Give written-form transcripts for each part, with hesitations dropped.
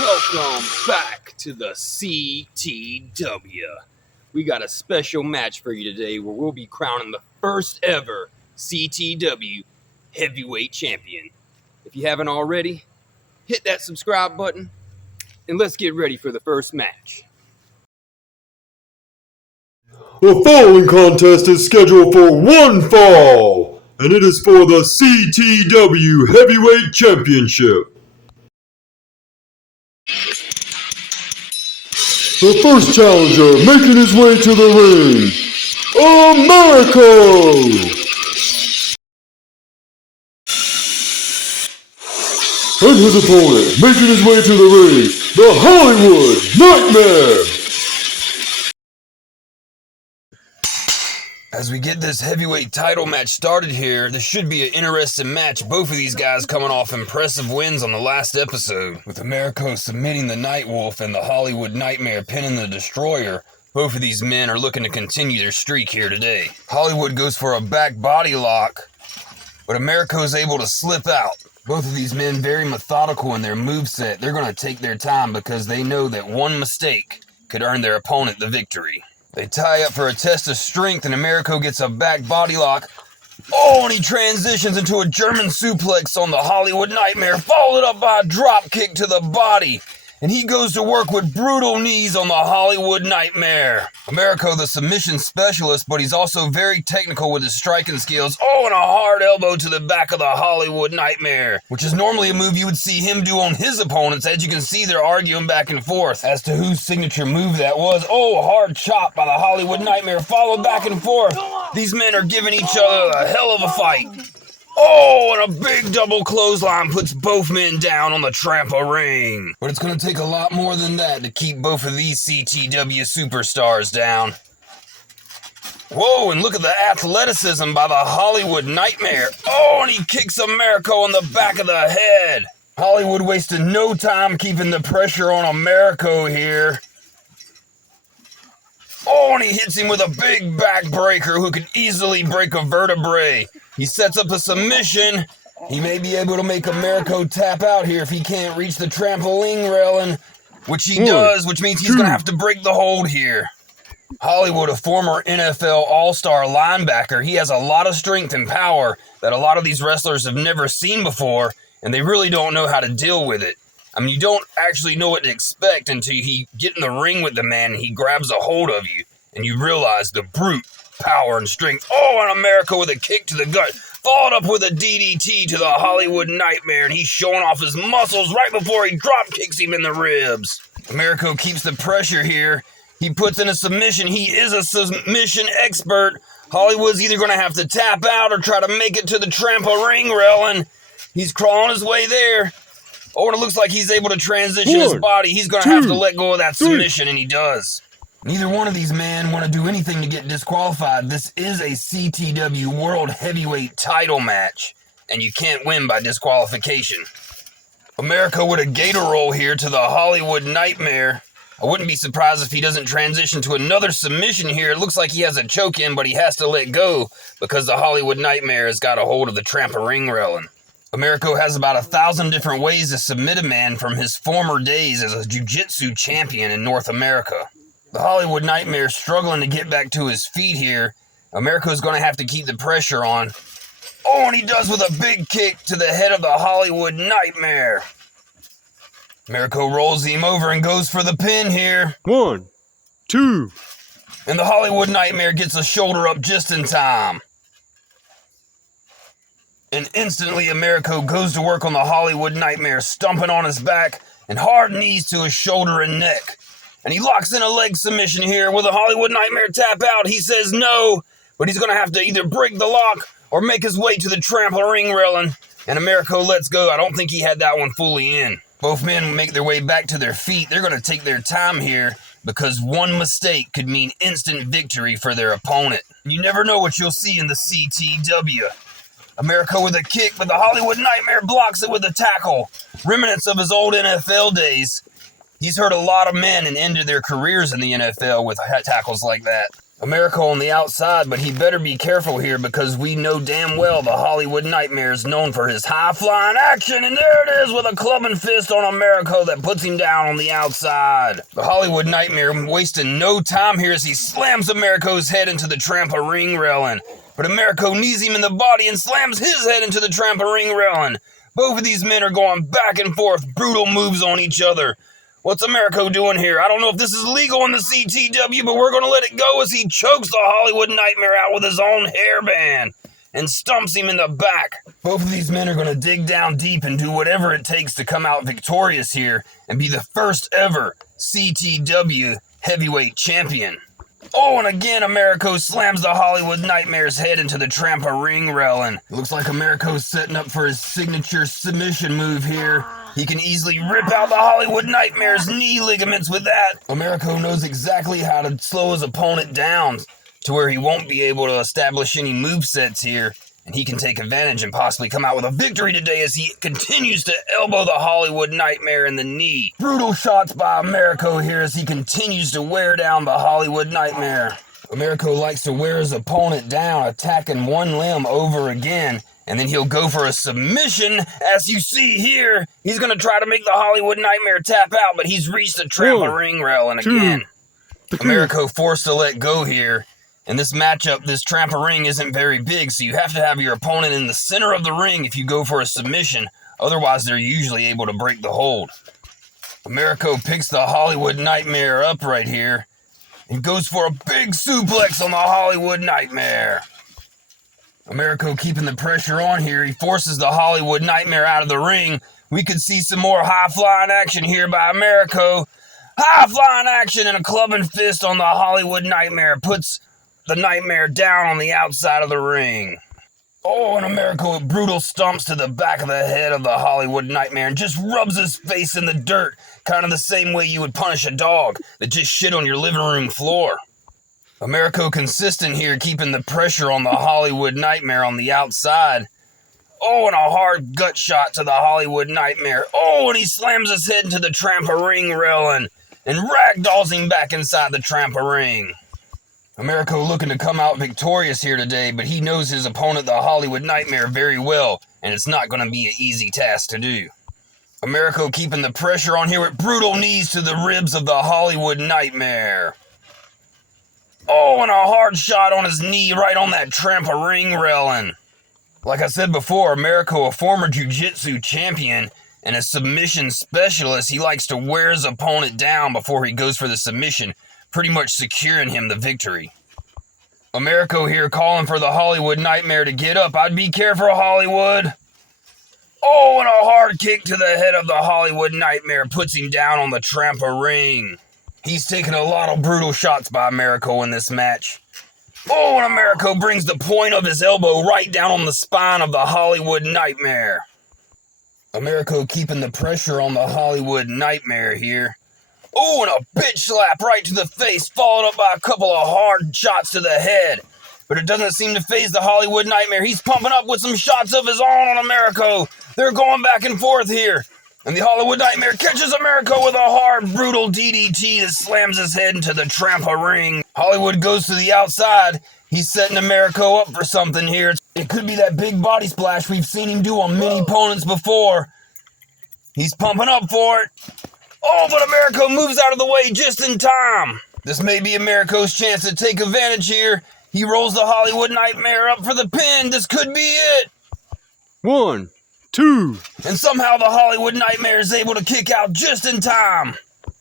Welcome back to the CTW. We got a special match for you today where we'll be crowning the first ever CTW Heavyweight Champion. If you haven't already, hit that subscribe button and let's get ready for the first match. The following contest is scheduled for one fall, and it is for the CTW Heavyweight Championship. The first challenger making his way to the ring, Americo! And his opponent making his way to the ring, the Hollywood Nightmare! As we get this heavyweight title match started here, this should be an interesting match. Both of these guys coming off impressive wins on the last episode, with Americo submitting the Nightwolf and the Hollywood Nightmare pinning the Destroyer. Both of these men are looking to continue their streak here today. Hollywood goes for a back body lock, but Americo is able to slip out. Both of these men very methodical in their moveset. They're going to take their time because they know that one mistake could earn their opponent the victory. They tie up for a test of strength, and Americo gets a back body lock. Oh, and he transitions into a German suplex on the Hollywood Nightmare, followed up by a drop kick to the body. And he goes to work with brutal knees on the Hollywood Nightmare. Americo, the submission specialist, but he's also very technical with his striking skills. Oh, and a hard elbow to the back of the Hollywood Nightmare, which is normally a move you would see him do on his opponents. As you can see, they're arguing back and forth as to whose signature move that was. Oh, a hard chop by the Hollywood Nightmare, followed back and forth. These men are giving each other a hell of a fight. Oh, and a big double clothesline puts both men down on the trampoline. But it's going to take a lot more than that to keep both of these CTW superstars down. Whoa, and look at the athleticism by the Hollywood Nightmare. Oh, and he kicks Americo on the back of the head. Hollywood wasted no time keeping the pressure on Americo here. Oh, and he hits him with a big backbreaker who could easily break a vertebrae. He sets up a submission. He may be able to make Americo tap out here if he can't reach the trampoline railing, which he does, which means he's going to have to break the hold here. Hollywood, a former NFL All-Star linebacker, he has a lot of strength and power that a lot of these wrestlers have never seen before, and they really don't know how to deal with it. I mean, you don't actually know what to expect until you get in the ring with the man and he grabs a hold of you, and you realize the brute power and strength. Oh, and Americo with a kick to the gut, followed up with a DDT to the Hollywood Nightmare, and he's showing off his muscles right before he drop kicks him in the ribs. Americo keeps the pressure here. He puts in a submission. He is a submission expert. Hollywood's either going to have to tap out or try to make it to the trampoline railing. He's crawling his way there. Oh, and it looks like he's able to transition his body. He's going to have to let go of that submission, and he does. Neither one of these men want to do anything to get disqualified. This is a CTW World Heavyweight title match, and you can't win by disqualification. Americo with a gator roll here to the Hollywood Nightmare. I wouldn't be surprised if he doesn't transition to another submission here. It looks like he has a choke in, but he has to let go because the Hollywood Nightmare has got a hold of the trampoline railing. Americo has about 1,000 different ways to submit a man from his former days as a jiu-jitsu champion in North America. The Hollywood Nightmare struggling to get back to his feet here. Americo's going to have to keep the pressure on. Oh, and he does with a big kick to the head of the Hollywood Nightmare. Americo rolls him over and goes for the pin here. 1, 2. And the Hollywood Nightmare gets a shoulder up just in time. And instantly Americo goes to work on the Hollywood Nightmare, stomping on his back and hard knees to his shoulder and neck. And he locks in a leg submission here with a Hollywood Nightmare tap out. He says no, but he's going to have to either break the lock or make his way to the trampoline railing. And Americo lets go. I don't think he had that one fully in. Both men make their way back to their feet. They're going to take their time here because one mistake could mean instant victory for their opponent. You never know what you'll see in the CTW. Americo with a kick, but the Hollywood Nightmare blocks it with a tackle. Remnants of his old NFL days. He's hurt a lot of men and ended their careers in the NFL with tackles like that. Americo on the outside, but he better be careful here because we know damn well the Hollywood Nightmare is known for his high-flying action, and there it is with a clubbing fist on Americo that puts him down on the outside. The Hollywood Nightmare wasting no time here as he slams Americo's head into the trampoline railing, but Americo knees him in the body and slams his head into the trampoline railing. Both of these men are going back and forth, brutal moves on each other. What's Americo doing here? I don't know if this is legal in the CTW, but we're going to let it go as he chokes the Hollywood Nightmare out with his own hairband and stumps him in the back. Both of these men are going to dig down deep and do whatever it takes to come out victorious here and be the first ever CTW heavyweight champion. Oh, and again, Americo slams the Hollywood Nightmare's head into the trampoline railing. It looks like Americo's setting up for his signature submission move here. He can easily rip out the Hollywood Nightmare's knee ligaments with that. Americo knows exactly how to slow his opponent down to where he won't be able to establish any movesets here, and he can take advantage and possibly come out with a victory today as he continues to elbow the Hollywood Nightmare in the knee. Brutal shots by Americo here as he continues to wear down the Hollywood Nightmare. Americo likes to wear his opponent down, attacking one limb over again, and then he'll go for a submission. As you see here, he's going to try to make the Hollywood Nightmare tap out, but he's reached the trampoline railing again. Americo forced to let go here. In this matchup, this trampoline isn't very big, so you have to have your opponent in the center of the ring if you go for a submission. Otherwise, they're usually able to break the hold. Americo picks the Hollywood Nightmare up right here and goes for a big suplex on the Hollywood Nightmare. Americo keeping the pressure on here. He forces the Hollywood Nightmare out of the ring. We could see some more high-flying action here by Americo. High-flying action and a clubbing fist on the Hollywood Nightmare puts the Nightmare down on the outside of the ring. Oh, and Americo with brutal stumps to the back of the head of the Hollywood Nightmare and just rubs his face in the dirt, kind of the same way you would punish a dog that just shit on your living room floor. Americo consistent here, keeping the pressure on the Hollywood Nightmare on the outside. Oh, and a hard gut shot to the Hollywood Nightmare. Oh, and he slams his head into the trampoline railing and ragdolls him back inside the trampoline. Americo looking to come out victorious here today, but he knows his opponent, the Hollywood Nightmare, very well, and it's not going to be an easy task to do. Americo keeping the pressure on here with brutal knees to the ribs of the Hollywood Nightmare. Oh, and a hard shot on his knee right on that trampoline railing. Like I said before, Americo, a former jiu-jitsu champion and a submission specialist, he likes to wear his opponent down before he goes for the submission, pretty much securing him the victory. Americo here calling for the Hollywood Nightmare to get up. I'd be careful, Hollywood. Oh, and a hard kick to the head of the Hollywood Nightmare puts him down on the trampoline. He's taken a lot of brutal shots by Americo in this match. Oh, and Americo brings the point of his elbow right down on the spine of the Hollywood Nightmare. Americo keeping the pressure on the Hollywood Nightmare here. Oh, and a bitch slap right to the face, followed up by a couple of hard shots to the head. But it doesn't seem to faze the Hollywood Nightmare. He's pumping up with some shots of his own on Americo. They're going back and forth here. And the Hollywood Nightmare catches Americo with a hard, brutal DDT that slams his head into the trampoline. Hollywood goes to the outside. He's setting Americo up for something here. It could be that big body splash we've seen him do on many opponents before. He's pumping up for it. Oh, but Americo moves out of the way just in time. This may be Americo's chance to take advantage here. He rolls the Hollywood Nightmare up for the pin. This could be it. 1, 2. And somehow the Hollywood Nightmare is able to kick out just in time.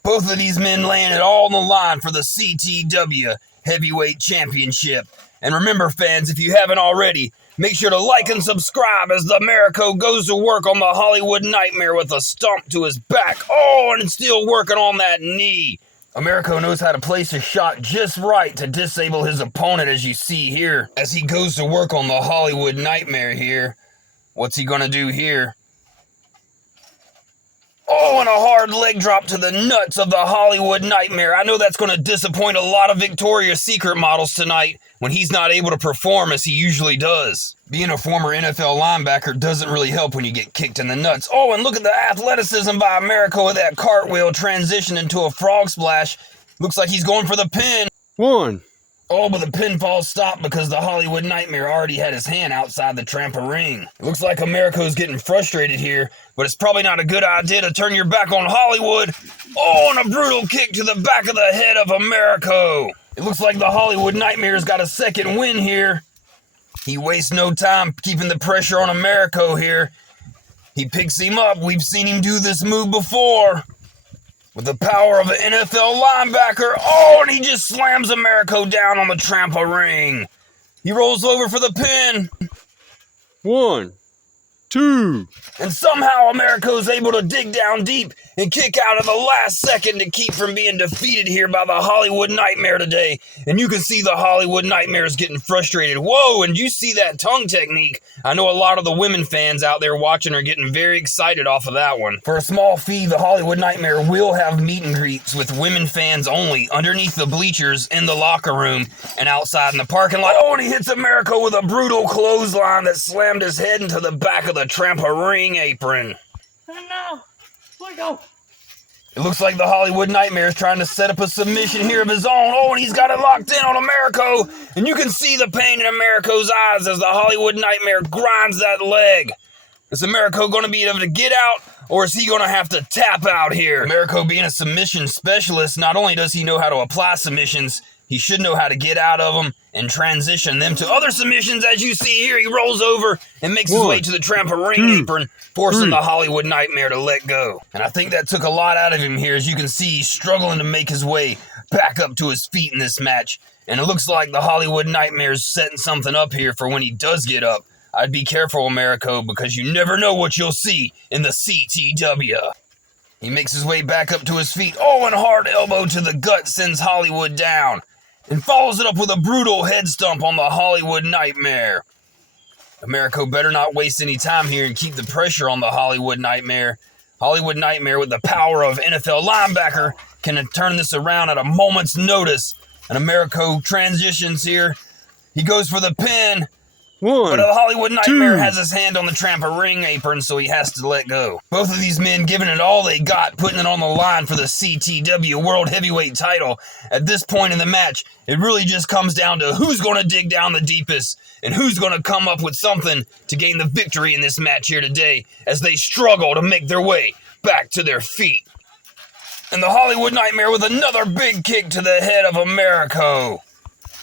Both of these men laying it all on the line for the CTW Heavyweight Championship. And remember, fans, if you haven't already, make sure to like and subscribe as the Americo goes to work on the Hollywood Nightmare with a stomp to his back. Oh, and it's still working on that knee. Americo knows how to place a shot just right to disable his opponent, as you see here. As he goes to work on the Hollywood Nightmare here. What's he going to do here? Oh, and a hard leg drop to the nuts of the Hollywood Nightmare. I know that's going to disappoint a lot of Victoria's Secret models tonight when he's not able to perform as he usually does. Being a former NFL linebacker doesn't really help when you get kicked in the nuts. Oh, and look at the athleticism by Americo with that cartwheel transition into a frog splash. Looks like he's going for the pin. 1, Oh, but the pinfall stopped because the Hollywood Nightmare already had his hand outside the trampoline. It looks like Americo's getting frustrated here, but it's probably not a good idea to turn your back on Hollywood. Oh, and a brutal kick to the back of the head of Americo. It looks like the Hollywood Nightmare's got a second win here. He wastes no time keeping the pressure on Americo here. He picks him up. We've seen him do this move before. With the power of an NFL linebacker. Oh, and he just slams Americo down on the trampoline. He rolls over for the pin. 1, 2. And somehow Americo's able to dig down deep and kick out at the last second to keep from being defeated here by the Hollywood Nightmare today. And you can see the Hollywood Nightmare is getting frustrated. Whoa, and you see that tongue technique? I know a lot of the women fans out there watching are getting very excited off of that one. For a small fee, the Hollywood Nightmare will have meet and greets with women fans only underneath the bleachers in the locker room and outside in the parking lot. Oh, and he hits Americo with a brutal clothesline that slammed his head into the back of the trampoline apron. And now, let go. It looks like the Hollywood Nightmare is trying to set up a submission here of his own. Oh, and he's got it locked in on Americo. And you can see the pain in Americo's eyes as the Hollywood Nightmare grinds that leg. Is Americo going to be able to get out, or is he going to have to tap out here? Americo, being a submission specialist, not only does he know how to apply submissions, he should know how to get out of them and transition them to other submissions. As you see here, he rolls over and makes his way to the trampoline apron, forcing the Hollywood Nightmare to let go. And I think that took a lot out of him here. As you can see, he's struggling to make his way back up to his feet in this match. And it looks like the Hollywood Nightmare's setting something up here for when he does get up. I'd be careful, Americo, because you never know what you'll see in the CTW. He makes his way back up to his feet. Oh, and a hard elbow to the gut sends Hollywood down. And follows it up with a brutal head stomp on the Hollywood Nightmare. Americo better not waste any time here and keep the pressure on the Hollywood Nightmare. Hollywood Nightmare, with the power of NFL linebacker, can turn this around at a moment's notice. And Americo transitions here. He goes for the pin. 1, But the Hollywood Nightmare 2. has his hand on the trampoline apron, so he has to let go. Both of these men giving it all they got, putting it on the line for the CTW World Heavyweight title. At this point in the match, it really just comes down to who's going to dig down the deepest and who's going to come up with something to gain the victory in this match here today as they struggle to make their way back to their feet. And the Hollywood Nightmare with another big kick to the head of Americo.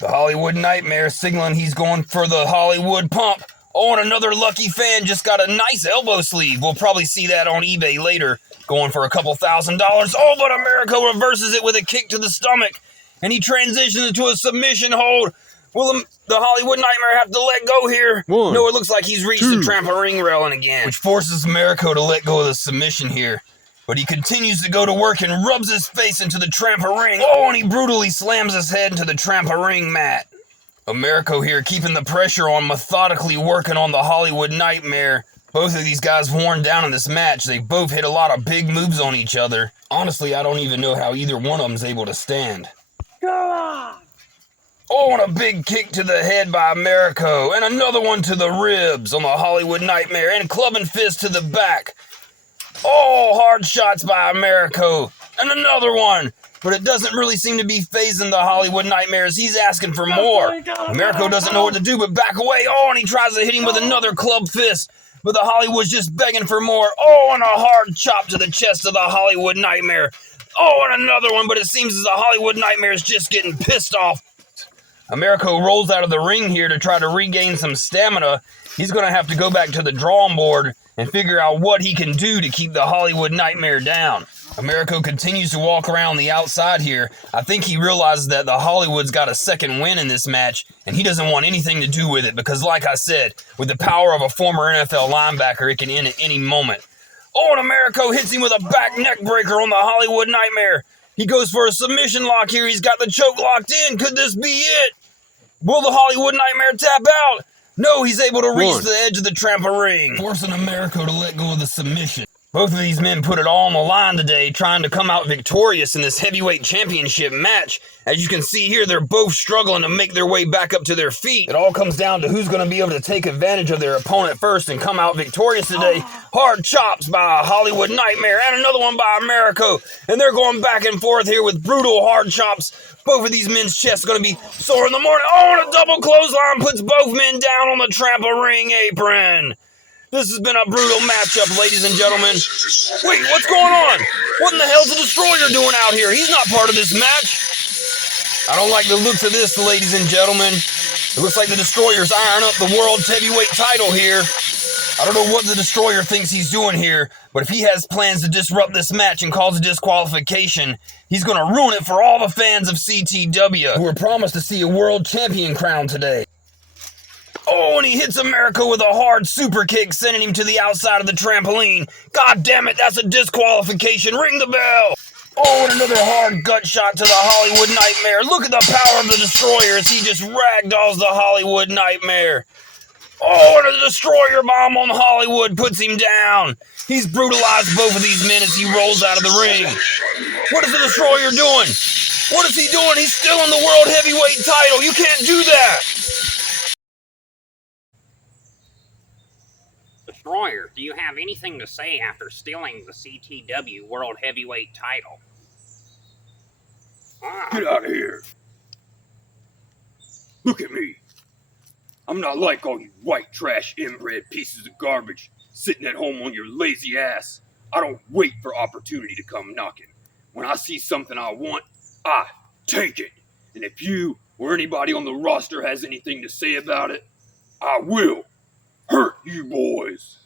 The Hollywood Nightmare signaling he's going for the Hollywood Pump. Oh, and another lucky fan just got a nice elbow sleeve. We'll probably see that on eBay later, going for a couple $1,000. Oh, but Americo reverses it with a kick to the stomach, and he transitions into a submission hold. Will the Hollywood Nightmare have to let go here? 1, No, it looks like he's reached 2. the trampoline railing again, which forces Americo to let go of the submission here. But he continues to go to work and rubs his face into the trampoline. Oh, and he brutally slams his head into the trampoline mat. Americo here keeping the pressure on, methodically working on the Hollywood Nightmare. Both of these guys worn down in this match. They both hit a lot of big moves on each other. Honestly, I don't even know how either one of them's able to stand. Go on. Oh, and a big kick to the head by Americo. And another one to the ribs on the Hollywood Nightmare. And clubbing fist to the back. Oh, hard shots by Americo. And another one. But it doesn't really seem to be phasing the Hollywood Nightmares. He's asking for more. Americo doesn't know what to do but back away. Oh, and he tries to hit him with another club fist. But the Hollywood's just begging for more. Oh, and a hard chop to the chest of the Hollywood Nightmare. Oh, and another one. But it seems as the Hollywood Nightmare is just getting pissed off. Americo rolls out of the ring here to try to regain some stamina. He's going to have to go back to the drawing board and figure out what he can do to keep the Hollywood Nightmare down. Americo continues to walk around the outside here. I think he realizes that the Hollywood's got a second win in this match, and he doesn't want anything to do with it because, like I said, with the power of a former NFL linebacker, it can end at any moment. Oh, and Americo hits him with a back neck breaker on the Hollywood Nightmare. He goes for a submission lock here. He's got the choke locked in. Could this be it? Will the Hollywood Nightmare tap out? No, he's able to reach the edge of the trampoline, forcing Americo to let go of the submission. Both of these men put it all on the line today, trying to come out victorious in this heavyweight championship match. As you can see here, they're both struggling to make their way back up to their feet. It all comes down to who's going to be able to take advantage of their opponent first and come out victorious today. Hard chops by Hollywood Nightmare and another one by Americo. And they're going back and forth here with brutal hard chops. Both of these men's chests are going to be sore in the morning. Oh, and a double clothesline puts both men down on the trampoline apron. This has been a brutal matchup, ladies and gentlemen. Wait, what's going on? What in the hell's the Destroyer doing out here? He's not part of this match. I don't like the looks of this, ladies and gentlemen. It looks like the Destroyer's ironing up the world's heavyweight title here. I don't know what the Destroyer thinks he's doing here, but if he has plans to disrupt this match and cause a disqualification, he's going to ruin it for all the fans of CTW who were promised to see a world champion crown today. Oh, and he hits Americo with a hard super kick, sending him to the outside of the trampoline. God damn it, that's a disqualification. Ring the bell. Oh, and another hard gut shot to the Hollywood Nightmare. Look at the power of the Destroyer as he just ragdolls the Hollywood Nightmare. Oh, and a Destroyer bomb on Hollywood puts him down. He's brutalized both of these men as he rolls out of the ring. What is the Destroyer doing? What is he doing? He's still in the World Heavyweight title. You can't do that. Destroyer, do you have anything to say after stealing the CTW World Heavyweight title? Get out of here. Look at me. I'm not like all you white trash inbred pieces of garbage sitting at home on your lazy ass. I don't wait for opportunity to come knocking. When I see something I want, I take it. And if you or anybody on the roster has anything to say about it, I will hurt you boys.